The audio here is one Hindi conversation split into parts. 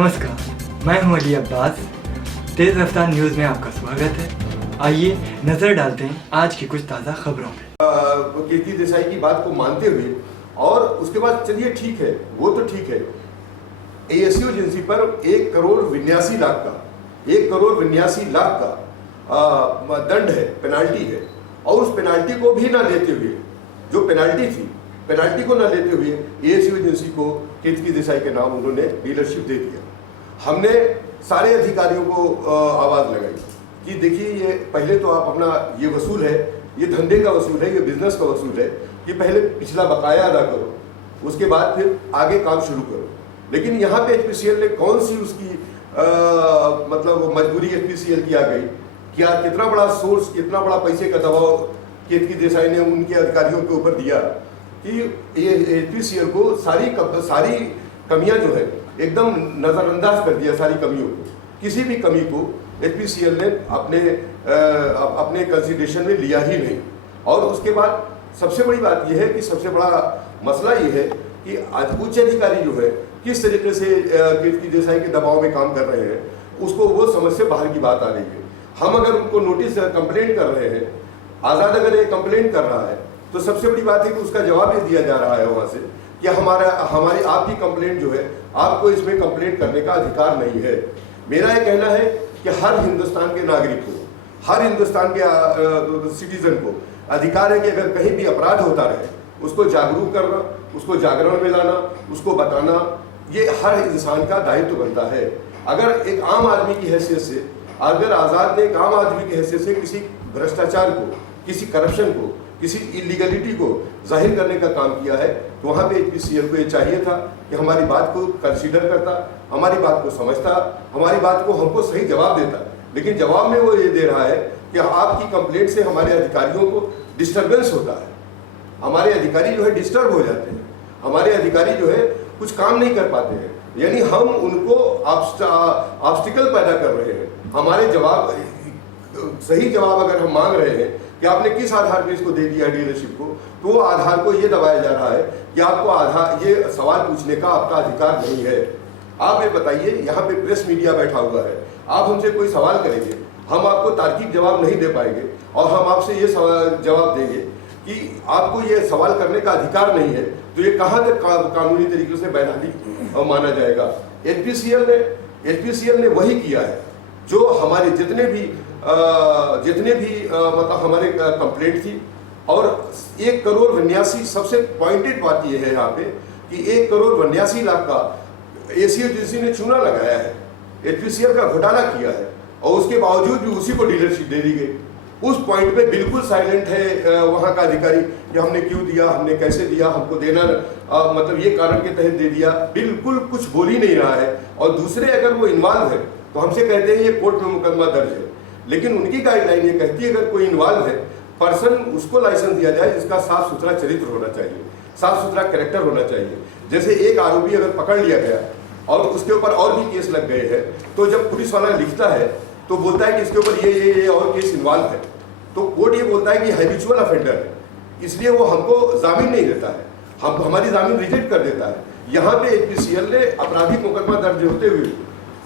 नमस्कार, मैं हूं अली अब्बास। तेज़ रफ्तार न्यूज़ में आपका स्वागत है। आइए नज़र डालते हैं आज की कुछ ताज़ा खबरों पे। कीर्ति देसाई की बात को मानते हुए और उसके बाद चलिए ठीक है, वो तो ठीक है, एएसयू एजेंसी पर 1,82,00,000 का दंड है, पेनाल्टी है, और उस पेनाल्टी को भी ना लेते हुए, जो पेनाल्टी थी, पेनाल्टी को ना लेते हुए एएसयू एजेंसी को कीर्ति देसाई के नाम उन्होंने डीलरशिप दे दिया। हमने सारे अधिकारियों को आवाज़ लगाई कि देखिए, ये पहले तो आप अपना ये वसूल है, ये धंधे का वसूल है, ये बिजनेस का वसूल है कि पहले पिछला बकाया अदा करो, उसके बाद फिर आगे काम शुरू करो। लेकिन यहाँ पे एचपीसीएल ने कौन सी उसकी मतलब मजबूरी एचपीसीएल की आ गई? क्या कितना बड़ा सोर्स, कितना बड़ा पैसे का दबाव कीर्ति देसाई ने उनके अधिकारियों के ऊपर दिया कि एचपीसीएल को सारी कमियां जो है एकदम नज़रअंदाज कर दिया। सारी कमियों को, किसी भी कमी को एचपीसीएल ने अपने कंसिडरेशन में लिया ही नहीं। और उसके बाद सबसे बड़ी बात यह है कि सबसे बड़ा मसला ये है कि आज उच्च अधिकारी जो है किस तरीके से कीर्ति देसाई के दबाव में काम कर रहे हैं, उसको वो समझ से बाहर की बात आ रही है। हम अगर उनको नोटिस कंप्लेंट कर रहे हैं, आज़ाद अगर ये कंप्लेंट कर रहा है, तो सबसे बड़ी बात है कि उसका जवाब ये दिया जा रहा है वहाँ से कि हमारी आपकी कंप्लेंट जो है, आपको इसमें कंप्लेंट करने का अधिकार नहीं है। मेरा ये कहना है कि हर हिंदुस्तान के नागरिक को, हर हिंदुस्तान के सिटीजन को अधिकार है कि अगर कहीं भी अपराध होता रहे, उसको जागरूक करना, उसको जागरण में लाना, उसको बताना, ये हर इंसान का दायित्व बनता है। अगर एक आम आदमी की हैसियत से, अगर आज़ाद ने एक आम आदमी की हैसियत से किसी भ्रष्टाचार को, किसी करप्शन को, किसी इलीगलिटी को जाहिर करने का काम किया है, तो वहाँ पे एचपीसीएल को ये चाहिए था कि हमारी बात को कंसीडर करता, हमारी बात को समझता, हमारी बात को हमको सही जवाब देता। लेकिन जवाब में वो ये दे रहा है कि आपकी कंप्लेंट से हमारे अधिकारियों को डिस्टर्बेंस होता है, हमारे अधिकारी जो है डिस्टर्ब हो जाते हैं, हमारे अधिकारी जो है कुछ काम नहीं कर पाते हैं, यानी हम उनको ऑब्स्टिकल पैदा कर रहे हैं। हमारे जवाब, सही जवाब अगर हम मांग रहे हैं कि आपने किस आधार पर इसको दे दिया डीलरशिप को, तो वो आधार को ये दबाया जा रहा है कि आपको आधार, ये सवाल पूछने का आपका अधिकार नहीं है। आप ये बताइए, यहाँ पे प्रेस मीडिया बैठा हुआ है, आप हमसे कोई सवाल करेंगे, हम आपको तार्किक जवाब नहीं दे पाएंगे, और हम आपसे ये जवाब देंगे कि आपको ये सवाल करने का अधिकार नहीं है, तो ये कहाँ तक कानूनी तरीके से वैधानिक माना जाएगा? एचपीसीएल ने वही किया है जो हमारे जितने भी मतलब हमारे कंप्लेंट थी। और 1,82,00,000, सबसे पॉइंटेड बात यह है यहाँ पे कि 1,82,00,000 का एएसयू एजेंसी ने चूना लगाया है, एचपीसीएल का घोटाला किया है, और उसके बावजूद भी उसी को डीलरशिप दे दी गई। उस पॉइंट पे बिल्कुल साइलेंट है वहाँ का अधिकारी कि हमने क्यों दिया, हमने कैसे दिया, हमको देना मतलब ये कारण के तहत दे दिया, बिल्कुल कुछ बोल ही नहीं रहा है। और दूसरे अगर वो इन्वॉल्व है तो हमसे कहते हैं ये कोर्ट में मुकदमा दर्ज है, लेकिन उनकी गाइडलाइन ये कहती है अगर कोई इन्वॉल्व है पर्सन, उसको लाइसेंस दिया जाए जिसका साफ सुथरा चरित्र होना चाहिए, साफ सुथरा कैरेक्टर होना चाहिए। जैसे एक आरोपी अगर पकड़ लिया गया और उसके ऊपर और भी केस लग गए हैं, तो जब पुलिस वाला लिखता है तो बोलता है कि इसके ऊपर ये और केस इन्वॉल्व है, तो कोर्ट ये बोलता है कि हैबिचुअल ऑफेंडर है, इसलिए वो हमको जामीन नहीं देता है, हमारी जामीन रिजेक्ट कर देता है। यहाँ पे एचपीसीएल ने आपराधिक मुकदमा दर्ज होते हुए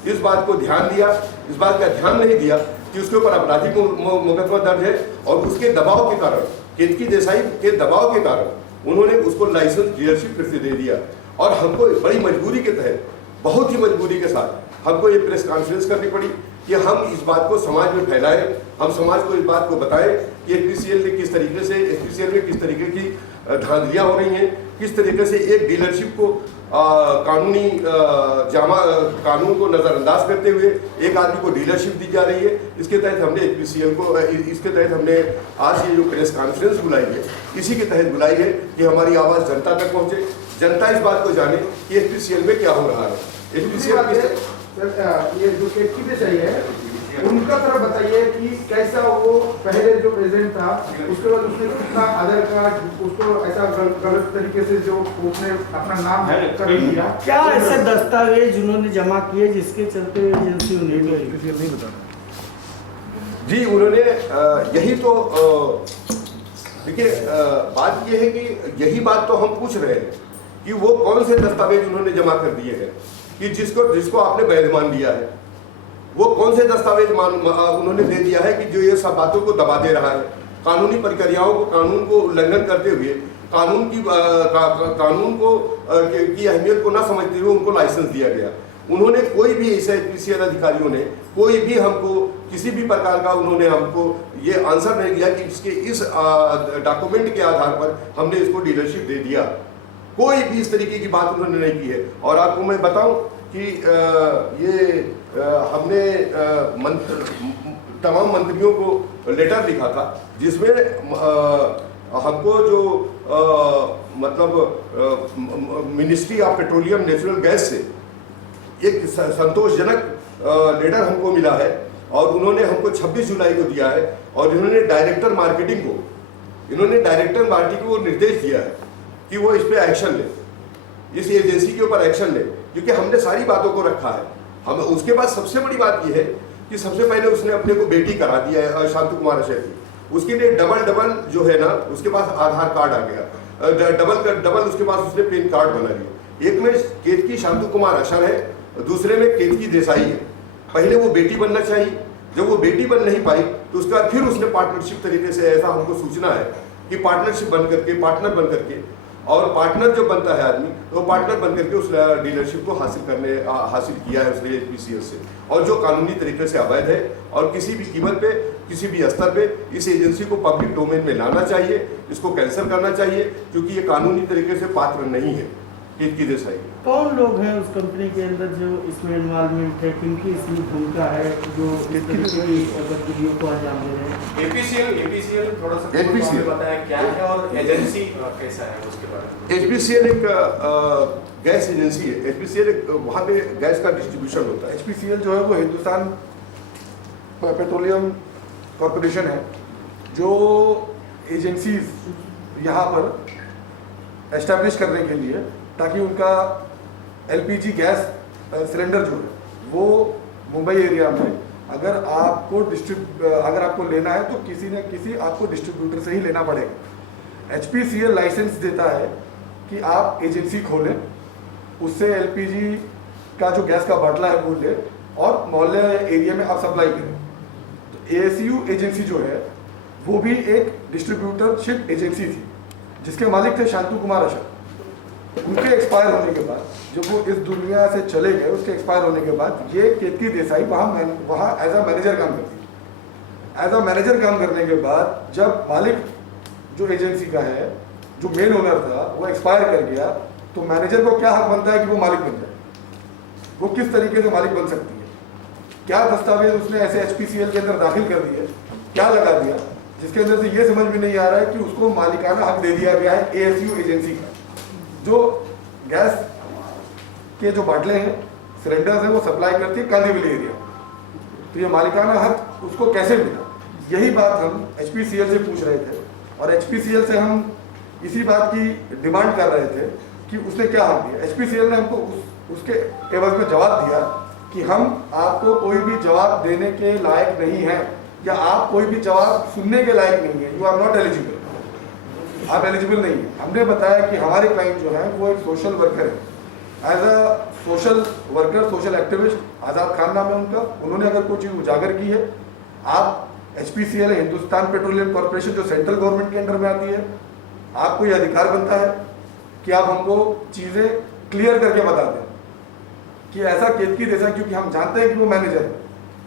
इस बात को ध्यान दिया, इस बात का ध्यान नहीं दिया कि उसके ऊपर आपराधिक मुकदमा दर्ज है, और उसके दबाव के कारण, कीर्ति देसाई के दबाव के कारण उन्होंने उसको लाइसेंस डीलरशिप फिर से दे दिया। और हमको बड़ी मजबूरी के तहत, बहुत ही मजबूरी के साथ हमको ये प्रेस कॉन्फ्रेंस करनी पड़ी कि हम इस बात को समाज में फैलाएं, हम समाज को इस बात को बताएं कि एचपीसीएल में किस तरीके की धांधलियाँ हो रही हैं, किस तरीके से एक डीलरशिप को कानूनी कानून को नज़रअंदाज करते हुए एक आदमी को डीलरशिप दी जा रही है। इसके तहत हमने एचपीसीएल को, इसके तहत हमने आज ये जो प्रेस कॉन्फ्रेंस बुलाई है, इसी के तहत बुलाई है कि हमारी आवाज़ जनता तक पहुँचे, जनता इस बात को जाने कि एचपीसीएल में क्या हो रहा है। एचपीसीएल ये जो कीर्ति देसाई है, उनका तरफ बताइए कि कैसा वो पहले जो प्रेसिडेंट था, उसके बाद उसने कितना आधार कार्ड उसको ऐसा गलत तरीके से जो उसने अपना नाम कर दिया, क्या ऐसे दस्तावेज उन्होंने जमा किए जिसके चलते एजेंसी नहीं बता? जी, उन्होंने यही तो देखिए, बात यह है कि यही बात तो हम पूछ रहे हैं कि वो कौन से दस्तावेज उन्होंने जमा कर दिए हैं। कि जिसको आपने बैदमान दिया है, वो कौन से दस्तावेज उन्होंने दे दिया है कि जो ये सब बातों को दबा दे रहा है, कानूनी प्रक्रियाओं को, कानून को उल्लंघन करते हुए, कानून की अहमियत को ना समझते हुए उनको लाइसेंस दिया गया। उन्होंने कोई भी ऐसे एचपीसीएल अधिकारियों ने कोई भी हमको किसी भी प्रकार का उन्होंने हमको ये आंसर नहीं दिया कि इसके इस डॉक्यूमेंट के आधार पर हमने इसको डीलरशिप दे दिया। कोई भी इस तरीके की बात उन्होंने नहीं की है। और आपको मैं बताऊं कि हमने तमाम मंत्रियों को लेटर लिखा था जिसमें हमको जो ministry of petroleum natural gas से एक संतोषजनक लेटर हमको मिला है और उन्होंने हमको 26 जुलाई को दिया है और इन्होंने डायरेक्टर मार्केटिंग को निर्देश दिया है कि वो इस पे एक्शन ले, इस एजेंसी के ऊपर एक्शन ले, क्योंकि हमने सारी बातों को रखा है। हम उसके बाद सबसे बड़ी बात यह है कि सबसे पहले उसने अपने को बेटी करा दिया है शांतु कुमार अशर की। उसके लिए डबल जो है ना, उसके पास आधार कार्ड आ गया, डबल उसके पास उसने पेन कार्ड बना लिया। एक में केतकी शांतु कुमार अशर है, दूसरे में केतकी देसाई है। पहले वो बेटी बनना चाहिए, जब वो बेटी बन नहीं पाई तो उसके बाद फिर उसने पार्टनरशिप तरीके से, ऐसा हमको सूचना है कि पार्टनरशिप बन करके, पार्टनर बन करके, और पार्टनर जब बनता है आदमी तो पार्टनर बन करके उस डीलरशिप को हासिल किया है उसने एचपीसीएल से, और जो कानूनी तरीके से अवैध है। और किसी भी कीमत पे, किसी भी स्तर पे इस एजेंसी को पब्लिक डोमेन में लाना चाहिए, इसको कैंसिल करना चाहिए, क्योंकि ये कानूनी तरीके से पात्र नहीं है। केतकी देसाई कौन लोग हैं उस कंपनी के अंदर जो इसमें इन्वॉल्वमेंट है, किनकी इसमें भूमिका है जो इस तरीके की गतिविधियों को अंजाम दे रहे हैं? एपीसीएल थोड़ा सा एपीसीएल बताया क्या है और एजेंसी कैसा है उसके बारे में। एचपीसीएल एक गैस एजेंसी है। एचपीसीएल एक वहाँ पे गैस का डिस्ट्रीब्यूशन होता है। एचपीसीएल जो है वो हिंदुस्तान पेट्रोलियम कॉरपोरेशन है, जो एजेंसीज यहाँ पर एस्टैब्लिश करने के लिए, ताकि उनका एलपीजी गैस सिलेंडर जो है वो मुंबई एरिया में अगर आपको लेना है तो किसी न किसी आपको डिस्ट्रीब्यूटर से ही लेना पड़ेगा। एचपीसीएल लाइसेंस देता है कि आप एजेंसी खोलें, उससे एलपीजी का जो गैस का बाटला है वो ले और मोहल्ले एरिया में आप सप्लाई करें। तो एएसयू एजेंसी जो है वो भी एक डिस्ट्रीब्यूटरशिप एजेंसी थी, जिसके मालिक थे शांतु कुमार अशर। उनके एक्सपायर होने के बाद, जब वो इस दुनिया से चले गए, उसके एक्सपायर होने के बाद ये केतकी देसाई वहाँ एज अ मैनेजर काम करती है। एज अ मैनेजर काम करने के बाद जब मालिक जो एजेंसी का है, जो मेन ओनर था, वो एक्सपायर कर गया, तो मैनेजर को क्या हक बनता है कि वो मालिक बन जाए? वो किस तरीके से मालिक बन सकती है? क्या दस्तावेज उसने ऐसे एचपीसीएल के अंदर दाखिल कर दिए, क्या लगा दिया, जिसके अंदर से ये समझ में नहीं आ रहा है कि उसको मालिकाना हक दे दिया गया है एएसयू एजेंसी का। जो गैस के जो बाटले हैं, सिलेंडर्स हैं, वो सप्लाई करती है कांदीवली एरिया। तो ये मालिकाना हक उसको कैसे मिला? यही बात हम एचपीसीएल से पूछ रहे थे और एचपीसीएल से हम इसी बात की डिमांड कर रहे थे कि उसने क्या हक दिया। एचपीसीएल ने हमको उसके एवज में जवाब दिया कि हम आपको कोई भी जवाब देने के लायक नहीं है, या आप कोई भी जवाब सुनने के लायक नहीं है, यू आर नॉट एलिजिबल, आप एलिजिबल नहीं है। हमने बताया कि हमारे क्लाइंट जो है वो एक सोशल वर्कर है। As a social worker, social activist Azad Khan नाम है उनका, उन्होंने अगर कोई चीज़ उजागर की है, आप एचपीसीएल हिंदुस्तान पेट्रोलियम कॉर्पोरेशन जो सेंट्रल गवर्नमेंट के अंडर में आती है, आपको ये अधिकार बनता है कि आप हमको चीज़ें क्लियर करके बता दें कि ऐसा केतकी देसाई, क्योंकि हम जानते हैं कि वो मैनेजर है।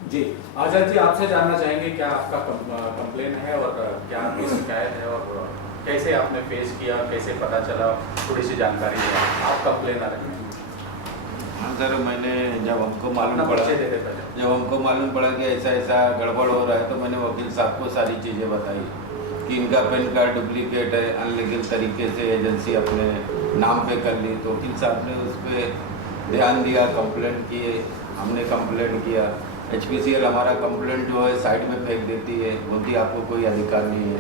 जी आजाद जी, आपसे जानना चाहेंगे क्या आपका कंप्लेन है और क्या आपकी शिकायत है और कैसे आपने फेस किया, कैसे पता चला, थोड़ी सी जानकारी दें। आप कंप्लेन आ रहे हैं। हाँ सर, मैंने जब हमको अपना परिचय दे देते हैं। जब हमको मालूम पड़ा कि ऐसा ऐसा गड़बड़ हो रहा है, तो मैंने वकील साहब को सारी चीज़ें बताई कि इनका पैन कार्ड डुप्लीकेट है, अनलीगल तरीके से एजेंसी अपने नाम पे कर ली। तो वकील साहब ने उस पर ध्यान दिया, कंप्लेंट किए, हमने कंप्लेंट किया। एचपीसीएल हमारा कंप्लेंट जो है साइड में फेंक देती है, बोलती आपको कोई अधिकार नहीं है।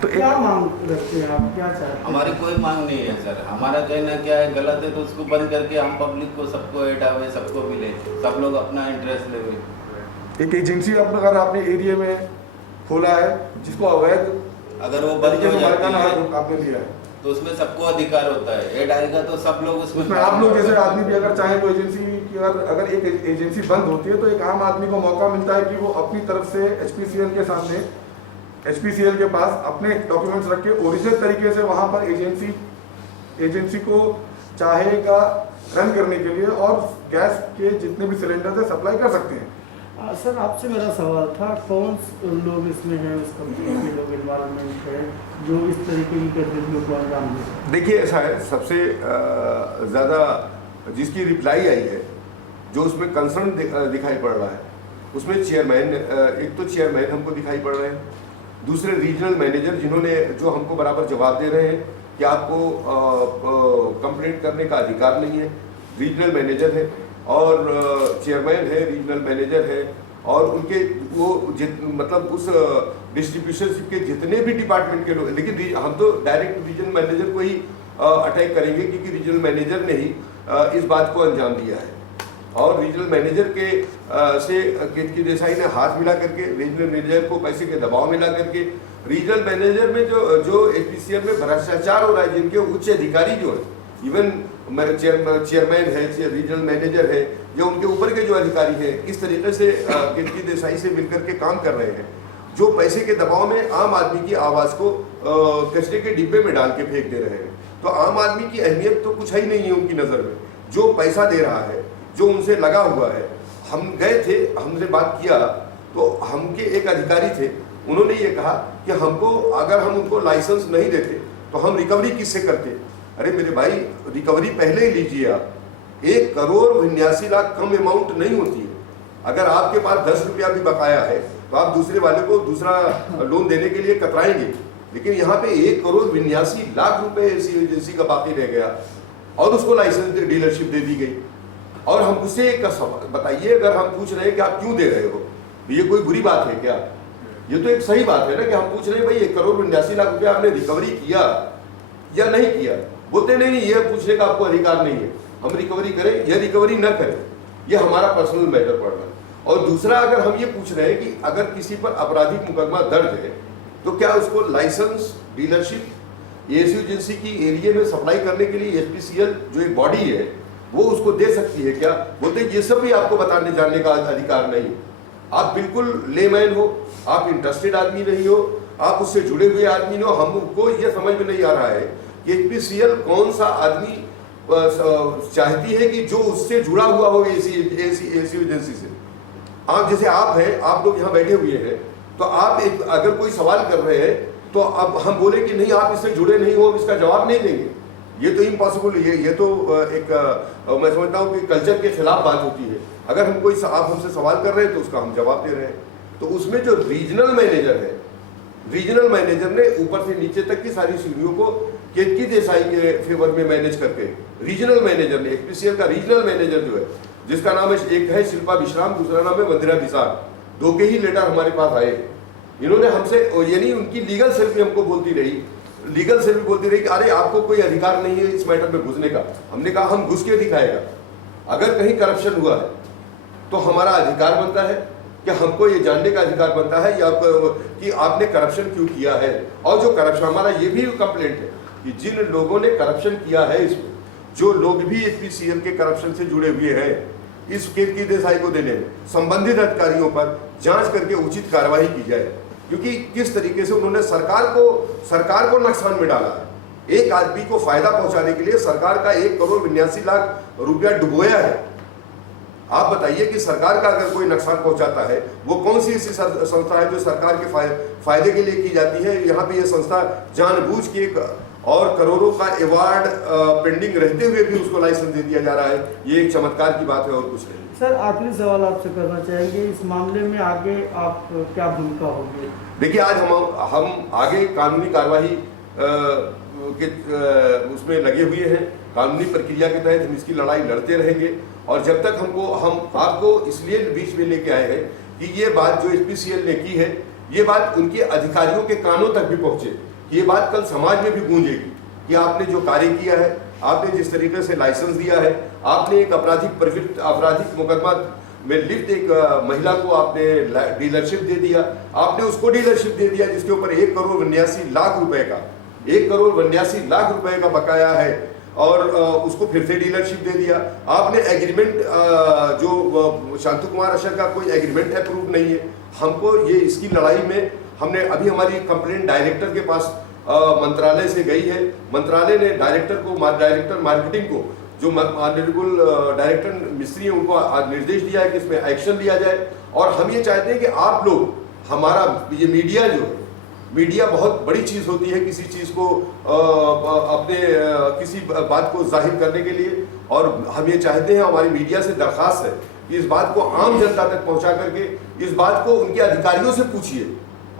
तो क्या मांग रखते हैं आप, क्या चाहते हैं? हमारी कोई मांग नहीं है सर। हमारा कहना क्या है, गलत है तो उसको बंद करके हम पब्लिक को, सबको ऐड आवे, सबको मिले, सब लोग अपना इंटरेस्ट ले। एक एजेंसी अगर आपने एरिया में खोला है जिसको अवैध अगर वो बंद हो जाती है, आपने लिया है, तो उसमें सबको अधिकार होता है, एड आएगा तो सब लोग उसमें आप लोग जैसे आदमी भी अगर चाहे तो एजेंसी की अगर एक एजेंसी बंद होती है तो एक आम आदमी को मौका मिलता है कि वो अपनी तरफ से HPCL के सामने, HPCL के पास अपने डॉक्यूमेंट्स रख के ओरिजिनल तरीके से वहाँ पर एजेंसी को चाहेगा रन करने के लिए और गैस के जितने भी सिलेंडर है सप्लाई कर सकते हैं। सर आपसे मेरा सवाल था, कौन लोग इसमें हैं, उस कंपनी के लोग इन्वॉल्वमेंट है जो इस तरीके की गतिविधियों को अंजाम दे? देखिए ऐसा है, सबसे ज़्यादा जिसकी रिप्लाई आई है, जो उसमें कंसर्न दिखाई पड़ रहा है, उसमें चेयरमैन, एक तो चेयरमैन हमको दिखाई पड़ रहे हैं, दूसरे रीजनल मैनेजर जिन्होंने जो हमको बराबर जवाब दे रहे हैं कि आपको कंप्लेंट करने का अधिकार नहीं है। रीजनल मैनेजर है और चेयरमैन है, रीजनल मैनेजर है और उनके वो मतलब उस डिस्ट्रीब्यूशनशिप के जितने भी डिपार्टमेंट के लोग, लेकिन हम तो डायरेक्ट रीजनल मैनेजर को ही अटैक करेंगे क्योंकि रीजनल मैनेजर ने ही इस बात को अंजाम दिया है। और रीजनल मैनेजर के से केतकी देसाई ने हाथ मिला करके रीजनल मैनेजर को पैसे के दबाव में ला करके रीजनल मैनेजर में जो HPCL में भ्रष्टाचार हो रहा है, जिनके उच्च अधिकारी जो है, इवन चेयरमैन है, रीजनल मैनेजर है, जो उनके ऊपर के जो अधिकारी हैं, इस तरीके से केतकी देसाई से मिलकर के काम कर रहे हैं, जो पैसे के दबाव में आम आदमी की आवाज़ को कचरे के डिब्बे में डाल के फेंक दे रहे हैं। तो आम आदमी की अहमियत तो कुछ ही नहीं है उनकी नज़र में। जो पैसा दे रहा है, जो उनसे लगा हुआ है, हम गए थे, हमसे बात किया तो हमके एक अधिकारी थे, उन्होंने ये कहा कि हमको अगर हम उनको लाइसेंस नहीं देते तो हम रिकवरी किससे करते। अरे मेरे भाई, रिकवरी पहले ही लीजिए आप। 1,82,00,000 कम अमाउंट नहीं होती है। अगर आपके पास 10 रुपया भी बकाया है तो आप दूसरे वाले को दूसरा लोन देने के लिए कतराएंगे, लेकिन यहाँ पे 1,82,00,000 रुपए ऐसी एजेंसी का बाकी रह गया और उसको लाइसेंस डीलरशिप दे दी गई। और हम उससे एक बताइए, अगर हम पूछ रहे हैं कि आप क्यों दे रहे हो, ये कोई बुरी बात है क्या? ये तो एक सही बात है ना कि हम पूछ रहे हैं भाई 1,82,00,000 रुपया आपने रिकवरी किया या नहीं किया। बोलते नहीं, ये पूछने का आपको अधिकार नहीं है, हम रिकवरी करें या रिकवरी न करें, ये हमारा पर्सनल मैटर पड़ रहा है। और दूसरा, अगर हम ये पूछ रहे हैं कि अगर किसी पर आपराधिक मुकदमा दर्ज है तो क्या उसको लाइसेंस डीलरशिप एएसयू एजेंसी की एरिया में सप्लाई करने के लिए HPCL जो एक बॉडी है वो उसको दे सकती है क्या? बोलते ये सब भी आपको बताने जानने का अधिकार नहीं है। आप बिल्कुल लेमैन हो, आप इंटरेस्टेड आदमी नहीं हो, आप उससे जुड़े हुए आदमी हो। हमको ये समझ में नहीं आ रहा है कि HPCL कौन सा आदमी चाहती है कि जो उससे जुड़ा हुआ हो एएसयू एजेंसी से। आप जैसे आप हैं, आप लोग यहाँ बैठे हुए हैं, तो आप अगर कोई सवाल कर रहे हैं तो अब हम बोले कि नहीं आप इससे जुड़े नहीं हो, इसका जवाब नहीं देंगे, ये तो इम्पॉसिबल है। ये तो एक मैं समझता हूँ कि कल्चर के खिलाफ बात होती है। अगर हम कोई आप हमसे सवाल कर रहे हैं तो उसका हम जवाब दे रहे हैं। तो उसमें जो रीजनल मैनेजर है, रीजनल मैनेजर ने ऊपर से नीचे तक की सारी सीढ़ियों को केतकी देसाई के फेवर में मैनेज करके रीजनल मैनेजर ने, HPCL का रीजनल मैनेजर जो है, जिसका नाम है, एक है शिल्पा विश्राम, दूसरा नाम है मंदिरा निसार, 2 के ही लेटर हमारे पास आए। इन्होंने हमसे, यानी उनकी लीगल सेल भी हमको बोलती रही, लीगल सेल भी बोलती रही कि अरे आपको कोई अधिकार नहीं है इस मैटर में घुसने का। हमने कहा हम घुस के दिखाएगा। अगर कहीं करप्शन हुआ है तो हमारा अधिकार बनता है कि हमको ये जानने का अधिकार बनता है या कि आपने करप्शन क्यों किया है। और जो करप्शन, हमारा ये भी कंप्लेंट है कि जिन लोगों ने करप्शन किया है, इसमें जो लोग भी HPCL के करप्शन से जुड़े हुए हैं, इस केतकी देसाई को देने में संबंधित अधिकारियों पर जांच करके उचित कार्रवाई की जाए, क्योंकि किस तरीके से उन्होंने सरकार को नुकसान में डाला है। एक आदमी को फायदा पहुंचाने के लिए सरकार का 1,82,00,000 रुपया डुबोया है। आप बताइए कि सरकार का अगर कोई नुकसान पहुंचाता है, वो कौन सी ऐसी संस्था है जो सरकार के फायदे के लिए की जाती है? यहाँ पे ये संस्था जानबूझ के और करोड़ों का अवार्ड पेंडिंग रहते हुए भी उसको लाइसेंस दे दिया जा रहा है। ये एक चमत्कार की बात है और कुछ नहीं। सर आखिरी सवाल आपसे करना चाहेंगे, इस मामले में आगे आप क्या भूमिका होगी? देखिए, आज हम आगे कानूनी कार्रवाई के उसमें लगे हुए हैं। कानूनी प्रक्रिया के तहत हम इसकी लड़ाई लड़ते रहेंगे और जब तक हम आपको इसलिए बीच में लेके आए हैं कि ये बात जो HPCL ने की है, ये बात उनके अधिकारियों के कानों तक भी पहुंचे, ये बात कल समाज में भी गूंजेगी कि आपने जो कार्य किया है, आपने जिस तरीके से लाइसेंस दिया है, आपने एक आपराधिक मुकदमा में लिप्त एक महिला को आपने डीलरशिप दे दिया, आपने उसको डीलरशिप दे दिया जिसके ऊपर 1,82,00,000 रुपए का 1,82,00,000 रुपए का बकाया है और उसको फिर से डीलरशिप दे दिया। आपने एग्रीमेंट जो शांतु कुमार अशर का कोई एग्रीमेंट अप्रूव नहीं है। हमको ये इसकी लड़ाई में हमने अभी हमारी कंप्लेंट डायरेक्टर के पास मंत्रालय से गई है। मंत्रालय ने डायरेक्टर मार्केटिंग को, जो ऑनरेबल डायरेक्टर मिस्त्री है, उनको निर्देश दिया है कि इसमें एक्शन लिया जाए। और हम ये चाहते हैं कि आप लोग, हमारा ये मीडिया जो है, मीडिया बहुत बड़ी चीज़ होती है किसी चीज़ को अपने किसी बात को जाहिर करने के लिए, और हम ये चाहते हैं, हमारी मीडिया से दरख्वास्त है कि इस बात को आम जनता तक पहुंचा करके इस बात को उनके अधिकारियों से पूछिए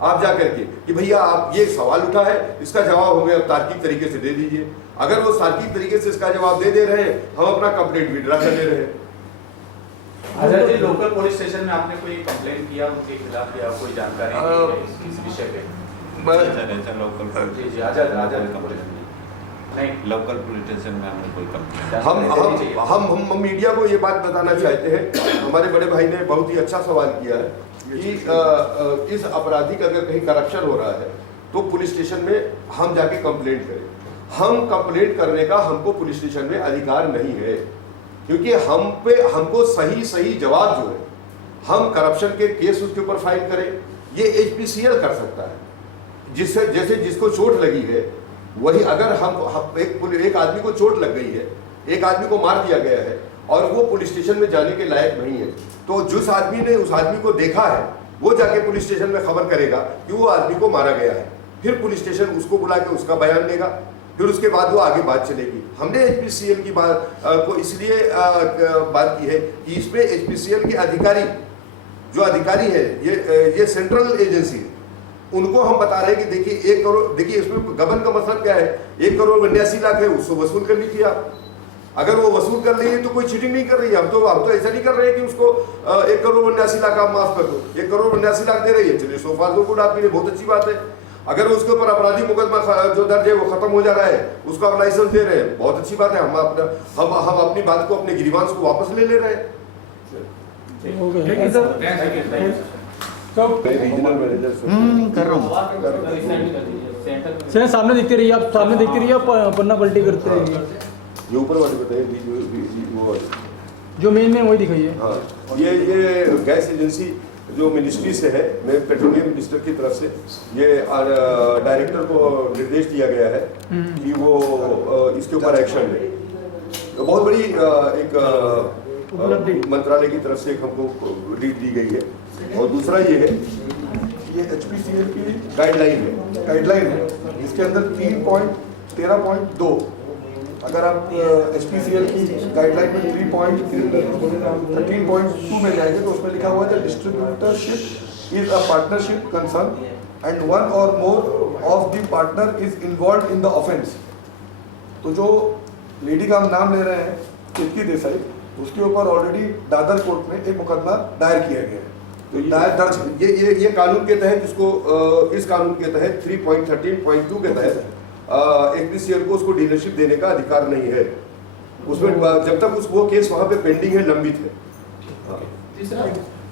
आप जा करके कि भैया आप ये सवाल उठा है, इसका जवाब हमें अब तार्किक तरीके से दे दीजिए। अगर वो तार्किक तरीके से इसका जवाब दे रहे हैं, हम अपना कंप्लेंट विड्रा कर ले रहे हैं। Azad ji, local police station में आपने कोई कंप्लेंट किया उनके खिलाफ या कोई जानकारी दी है इस विषय पे? जी आजाद नहीं, लोकल पुलिस स्टेशन में हमने कोई कंप्लेंट हम मीडिया को ये बात बताना चाहते हैं। हमारे बड़े भाई ने बहुत ही अच्छा सवाल किया है कि इस अपराधी का अगर कहीं करप्शन हो रहा है तो पुलिस स्टेशन में हम जाके कंप्लेंट करें। हम कंप्लेंट करने का हमको पुलिस स्टेशन में अधिकार नहीं है, क्योंकि हमको सही जवाब जो है, हम करप्शन के केस उसके ऊपर फाइल करें, ये HPCL कर सकता है। जैसे जिसको चोट लगी है, वही अगर हम एक आदमी को चोट लग गई है, एक आदमी को मार दिया गया है और वो पुलिस स्टेशन में जाने के लायक नहीं है, तो जिस आदमी ने उस आदमी को देखा है वो जाके पुलिस स्टेशन में खबर करेगा कि वो आदमी को मारा गया है। फिर पुलिस स्टेशन उसको बुला के उसका बयान देगा, फिर उसके बाद वो आगे बात चलेगी। हमने HPCL की बात को इसलिए बात की है कि इसमें HPCL के अधिकारी है, ये सेंट्रल एजेंसी है, उनको हम बता रहे हैं कि देखिए 1 करोड़, देखिए इसमें गबन का मतलब क्या है, 1,82,00,000 है, उसको वसूल कर लीजिए आप। अगर वो वसूल कर रही है तो कोई चीटिंग नहीं कर रही है। हम तो ऐसा नहीं कर रहे हैं कि उसको 1,82,00,000 आप माफ कर दो। 1,82,00,000 दे रही है, चलिए सोफा दो गुड आपके लिए बहुत अच्छी बात है। अगर उसके ऊपर अपराधी मुकदमा जो दर्ज है वो खत्म हो जा रहा है, उसका आप लाइसेंस दे रहे हैं, बहुत अच्छी बात है। हम अपनी बात को, अपने गिरीवांश को वापस ले रहे हैं। कर रहा हूँ सर, सामने देखते रहिए आप, सामने देखते रहिए आप, पन्ना पलटी करते रहिए। ये ऊपर वाले बताइए, जो मेन वही दिखाइए। हाँ, ये गैस एजेंसी जो मिनिस्ट्री से है, मैं पेट्रोलियम मिनिस्टर की तरफ से ये डायरेक्टर को निर्देश दिया गया है कि वो इसके ऊपर एक्शन ले। तो बहुत बड़ी एक मंत्रालय की तरफ से हमको लीड दी गई है। और दूसरा ये है, ये HPCL की गाइडलाइन है, इसके अंदर 3.13.2, अगर आप HPCL की गाइडलाइन में 13.2 में जाएंगे तो उसमें लिखा हुआ है distributorship is a partnership concern and one or more of the partner is involve in the offence. तो जो लेडी का हम नाम ले रहे हैं, केतकी देसाई, उसके ऊपर ऑलरेडी दादर कोर्ट में एक मुकदमा दायर किया गया है। तो दर्ज ये कानून के तहत, इसको इस कानून के तहत 3.13.2 के तहत HPCL को उसको डीलरशिप देने का अधिकार नहीं है उसमें, जब तक वो केस वहां पे पेंडिंग है, लंबित है।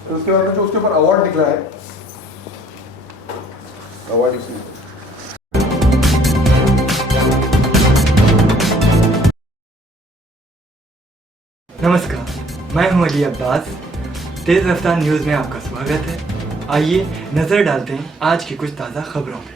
तो उसके बाद में जो उसके ऊपर अवार्ड निकला है, अवार्ड इसी नमस्कार, मैं हूं अली अब्बास। तेज़ रफ्तार न्यूज़ में आपका स्वागत है। आइए नज़र डालते हैं आज की कुछ ताज़ा खबरों में।